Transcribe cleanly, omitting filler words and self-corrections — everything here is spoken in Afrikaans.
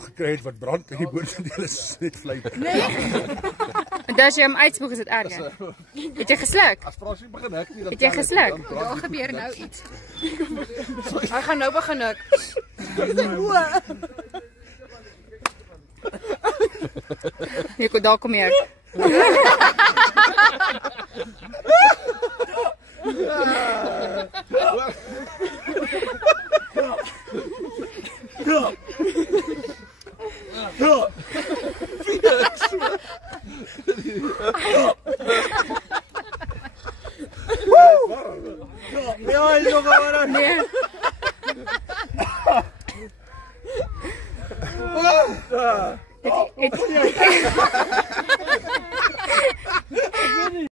gekry het wat brand en die boordeel is net vlieg. Nee. En as jy hom uitspoeg is dit erger. Het jy gesluk? As Fransie begin hek nie dan. Het jy gesluk? Daar gebeur nou iets. Hy gaan nou begin hik. Nee, daar kom jy. Ja, is nog maar. Nee.